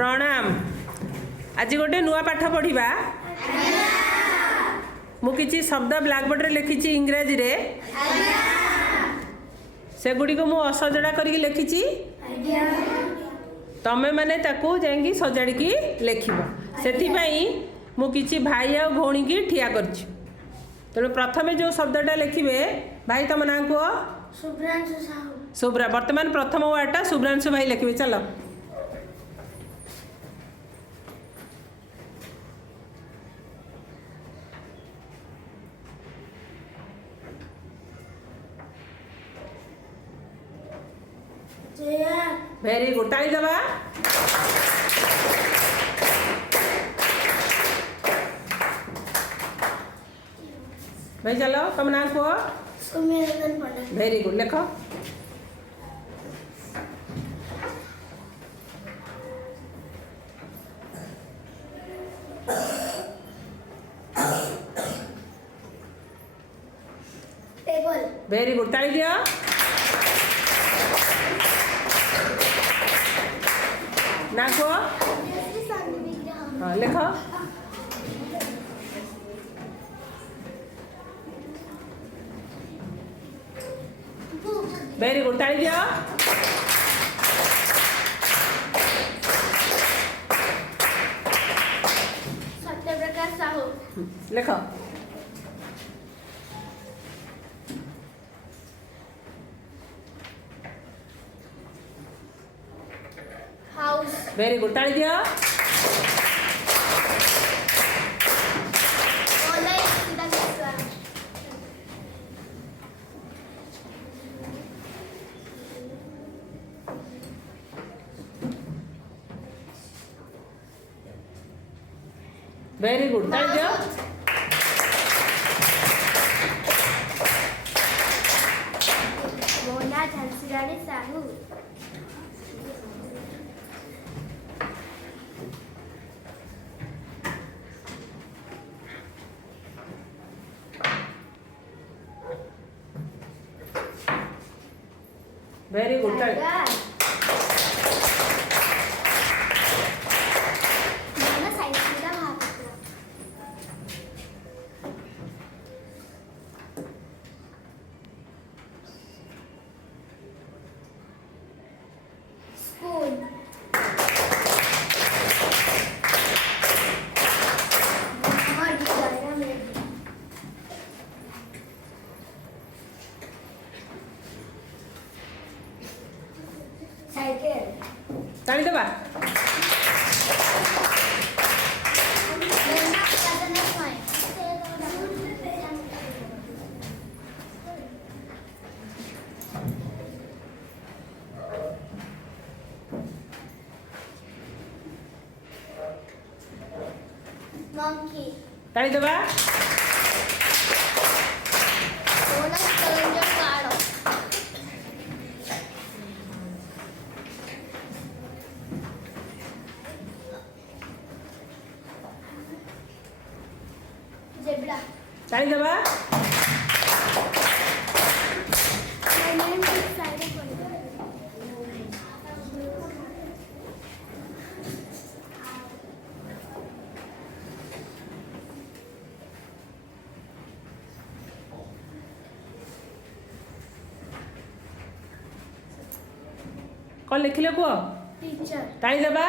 प्रणाम। आज गोटे नुआ पाठ पढ़ा मु किछि शब्द ब्लैकबोर्ड रे लिखी इंग्राजी रे से गुडी को मु असजड़ा करके लिखी तमे माने ताकू जाई सजाड़ी की लिखिबो सेथिपाई मु किछि भाई आ भौणी की ठिया करछि। तेणु प्रथमे जो शब्दटा लिखिबे भाई तम ना को शुभ्रांशु साहू। शुभ्रा वर्तमान प्रथम वार्डटा शुभ्रांशु भाई लिखिबे। चलो वेरी गुड ताली दबा। भाई चलो तुम ना को सौम्यरंजन पंडा। वेरी गुड लिखो। टेबल। वेरी गुड ताली दियो। ना को हाँ लिखो। वेरी गुड ताली दियो। सत्यप्रकाश साहू। लिखो। हाउस। वेरी गुड ताली दियो। वेरी गुड ताली दियो। मोना झांसीरानी साहू। वेरी गुड ताली। मोना साइकिला महापात्र। स्कूल। साइकिल। ताली दबा। मंकी। ताली दबा। मोना तरंजन काड़ो। जेब्रा। ताली दबा। कौन लिखिले को टीचर। ताली दबा।